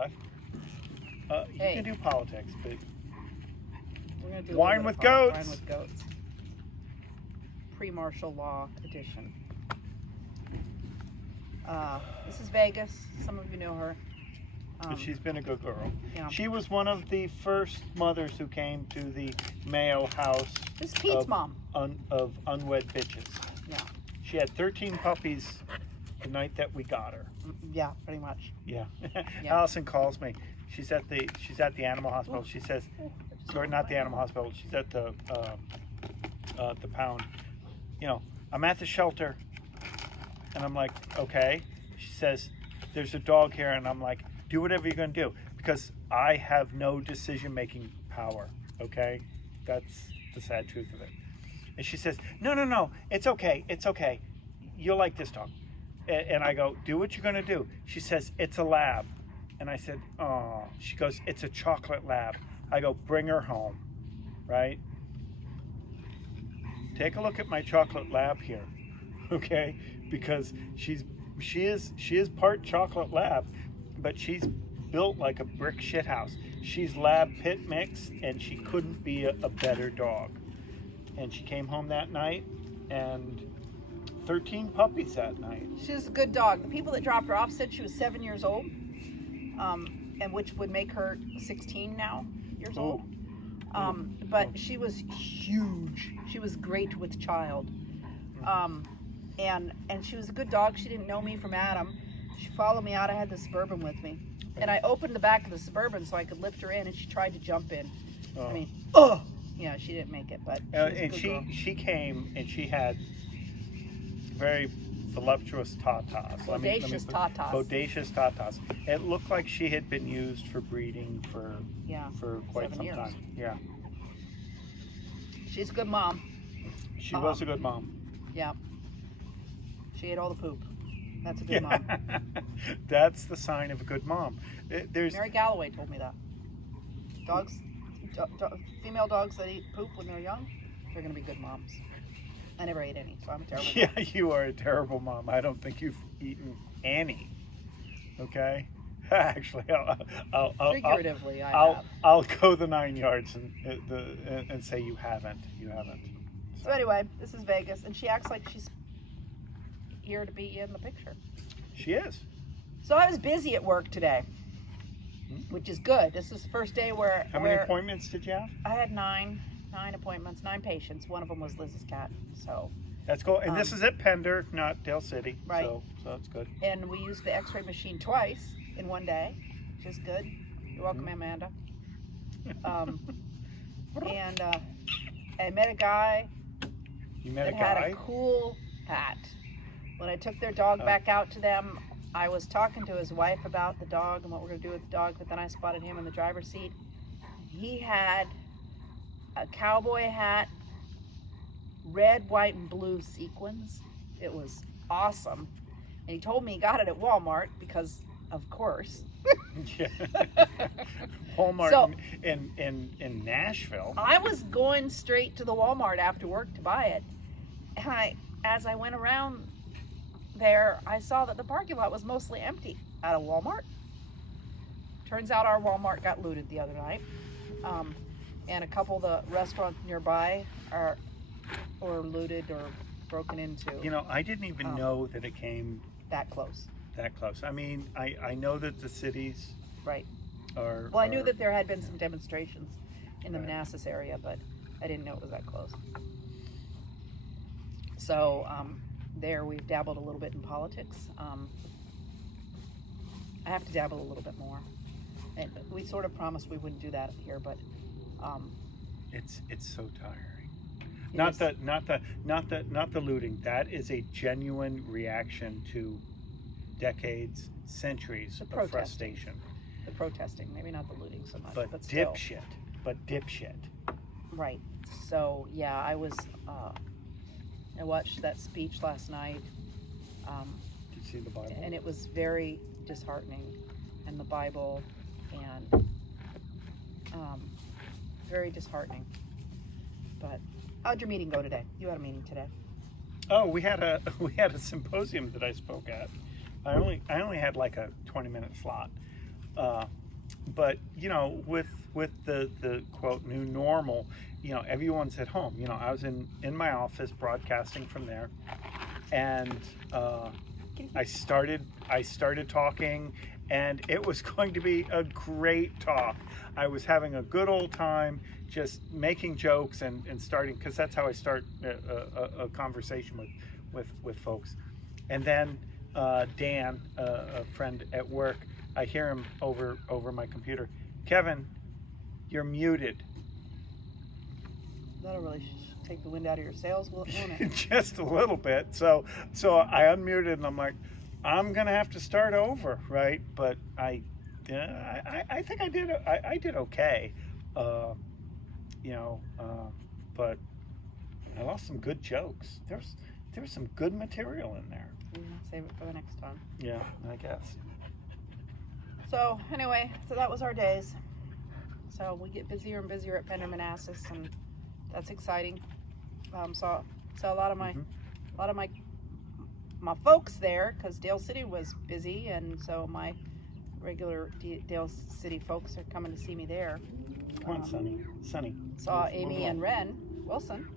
what? You Hey. can do politics, but We're gonna do a Wine little bit with of goats. Wine with goats. Pre-martial law edition. This is Vegas. Some of you know her. but she's been a good girl. Yeah. She was one of the first mothers who came to the Mayo house This is Pete's of, mom. of unwed bitches. Yeah. She had 13 puppies the night that we got her. Yeah, pretty much. Yeah. Yeah. Allison calls me. She's at the animal hospital. She says, or not the animal hospital. She's at the pound. You know, I'm at the shelter, and I'm like, okay. She says, there's a dog here, and I'm like, do whatever you're gonna do, because I have no decision-making power. Okay, that's the sad truth of it. And she says, no, it's okay, you'll like this dog. And I go, do what you're gonna do. She says, it's a lab. And I said, oh. She goes, it's a chocolate lab. I go, bring her home, right? Take a look at my chocolate lab here, okay? Because she is part chocolate lab, but she's built like a brick shit house. She's lab pit mix, and she couldn't be a better dog. And she came home that night, and 13 puppies that night. She's a good dog. The people that dropped her off said she was 7 years old, and which would make her 16 now years old. But she was huge. She was great with child, and she was a good dog. She didn't know me from Adam. She followed me out. I had the Suburban with me, and I opened the back of the Suburban so I could lift her in, and she tried to jump in. Oh. I mean, yeah, she didn't make it, but And she came, and she had very voluptuous tatas. Bodacious tatas. Bodacious tatas. It looked like she had been used for breeding for quite 7 some years. time. Yeah, She's a good mom. she was a good mom. Yeah. She ate all the poop. That's a good mom. That's the sign of a good mom. There's Mary Galloway told me that. Dogs, female dogs that eat poop when they're young, they're going to be good moms. I never ate any, so I'm a terrible mom. yeah, you are a terrible mom. I don't think you've eaten any. Okay. Actually, Figuratively, I have. I'll go the 9 yards and say you haven't. You haven't. So anyway, this is Vegas, and she acts like she's here to be in the picture. She is. So I was busy at work today, which is good. This is the first day where How many appointments did you have? I had nine appointments, 9 patients. One of them was Liz's cat. So, That's cool. And this is at Pender, not Dale City. Right. So that's good. and we used the X-ray machine twice in one day, which is good. You're welcome, Amanda. And I met a guy You met that a had guy? a cool hat. When I took their dog back out to them, I was talking to his wife about the dog and what we're going to do with the dog, but then I spotted him in the driver's seat. He had a cowboy hat, red, white, and blue sequins. It was awesome. And he told me he got it at Walmart because, of course. Yeah. Walmart So- in Nashville. I was going straight to the Walmart after work to buy it. And as I went around there, I saw that the parking lot was mostly empty at a Walmart. Turns out our Walmart got looted the other night. And a couple of the restaurants nearby were looted or broken into. You know, I didn't even know that it came That close. that close. I mean, I know that the cities Right. are. Well, I knew are- that there had been some demonstrations in the Right. Manassas area, but I didn't know it was that close. So there we've dabbled a little bit in politics. I have to dabble a little bit more. And we sort of promised we wouldn't do that here, but It's so tiring. it Not is- the looting. That is a genuine reaction to decades, centuries The of protesting. frustration. the protesting, maybe not the looting so much, But still. dipshit. But dipshit. Right. So yeah, I watched that speech last night. Did you see the Bible? And it was very disheartening, and the Bible, and very disheartening. But how'd your meeting go today? You had a meeting today. Oh, we had a symposium that I spoke at. I only had like a 20-minute slot, But with the quote new normal, everyone's at home. I was in my office broadcasting from there, and I started talking, and it was going to be a great talk. I was having a good old time, just making jokes and starting, because that's how I start a conversation with folks. And then Dan, a friend at work, I hear him over my computer. Kevin, you're muted. That'll really take the wind out of your sails, won't it? Just a little bit. So I unmuted, and I'm like, I'm gonna have to start over, right? But I think I did okay. But I lost some good jokes. There was some good material in there. Save it for the next time. Yeah, I guess. So anyway, that was our days. So we get busier and busier at Pender Manassas, and that's exciting. So a lot of my folks there, because Dale City was busy, and so my regular Dale City folks are coming to see me there. Come on, Sonny. Saw Amy and Ren Wilson.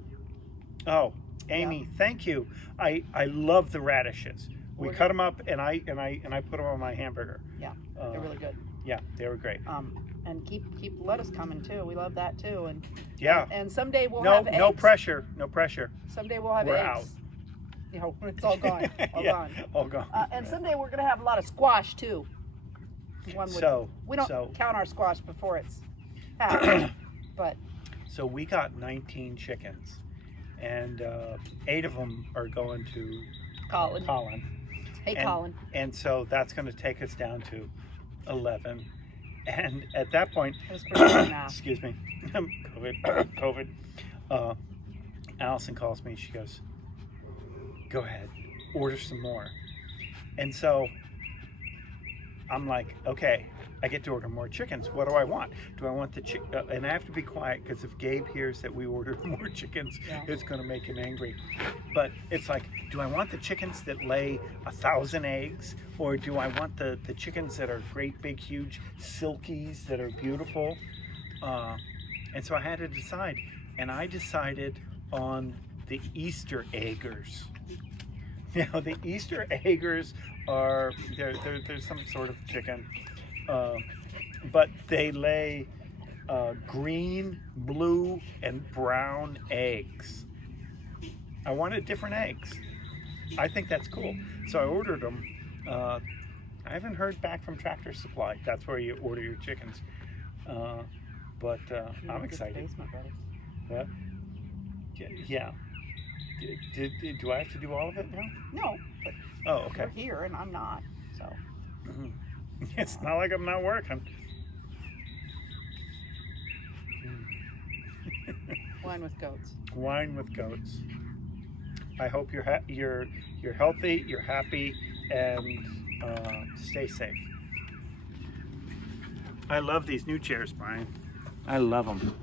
Oh, Amy, thank you. I love the radishes. We cut them up, and I put them on my hamburger. Yeah, they're really good. Yeah, they were great. And keep lettuce coming too. We love that too. And yeah. And someday we'll have eggs. No pressure. Someday we'll have We're eggs. out. It's all gone. All gone. And someday we're gonna have a lot of squash too. We don't count our squash before it's happened, but. So we got 19 chickens, and 8 of them are going to Colin. Hey, Colin. And so that's going to take us down to 11. And at that point, excuse me, COVID. Allison calls me. She goes, "Go ahead, order some more." And so I'm like, okay, I get to order more chickens. What do I want? Do I want the chicken? And I have to be quiet, because if Gabe hears that we ordered more chickens, it's going to make him angry. But it's like, do I want the chickens that lay 1,000 eggs? Or do I want the chickens that are great, big, huge silkies that are beautiful? And so I had to decide. And I decided on the Easter eggers. The Easter eggers are, they're some sort of chicken. But they lay green, blue, and brown eggs. I wanted different eggs. I think that's cool. So I ordered them. I haven't heard back from Tractor Supply. That's where you order your chickens. But I'm excited. What? Yeah. Do I have to do all of it now? No. But oh, okay. You're here, and I'm not. So. Mm-hmm. It's not like I'm not working. Wine with goats. Wine with goats. I hope you're healthy, you're happy, and stay safe. I love these new chairs, Brian. I love them.